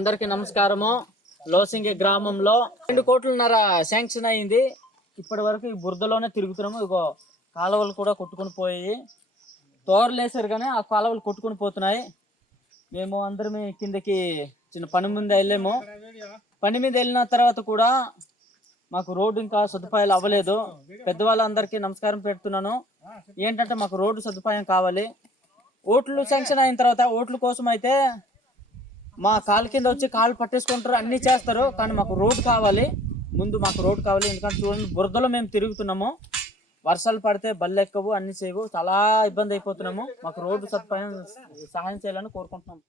అందరికీ నమస్కారము. లోసింగి గ్రామంలో 2 కోట్లున్నర శాంక్షన్ అయింది. ఇప్పటి వరకు ఈ బురదలోనే తిరుగుతున్నాము. ఇగో కాలువలు కూడా కొట్టుకుని పోయి తోరలేసారు కానీ ఆ కాలువలు కొట్టుకుని పోతున్నాయి. మేము అందరమే కిందకి చిన్న పని మీద వెళ్ళాము. పని మీద వెళ్ళిన తర్వాత కూడా మాకు రోడ్డు ఇంకా సదుపాయాలు అవ్వలేదు. పెద్దవాళ్ళందరికీ నమస్కారం పెడుతున్నాను. ఏంటంటే మాకు రోడ్డు సదుపాయం కావాలి. ఓట్లు శాంక్షన్ అయిన తర్వాత ఓట్ల కోసం అయితే మా కాలు కింద వచ్చి కాలు పట్టేసుకుంటారు, అన్నీ చేస్తారు. కానీ మాకు రోడ్డు కావాలి, ముందు మాకు రోడ్డు కావాలి. ఎందుకంటే చూడండి, బురదలో మేము తిరుగుతున్నాము. వర్షాలు పడితే బళ్ళు ఎక్కవు, అన్ని చేయవు, చాలా ఇబ్బంది అయిపోతున్నాము. మాకు రోడ్డు సదుపాయం సహాయం చేయాలని కోరుకుంటున్నాము.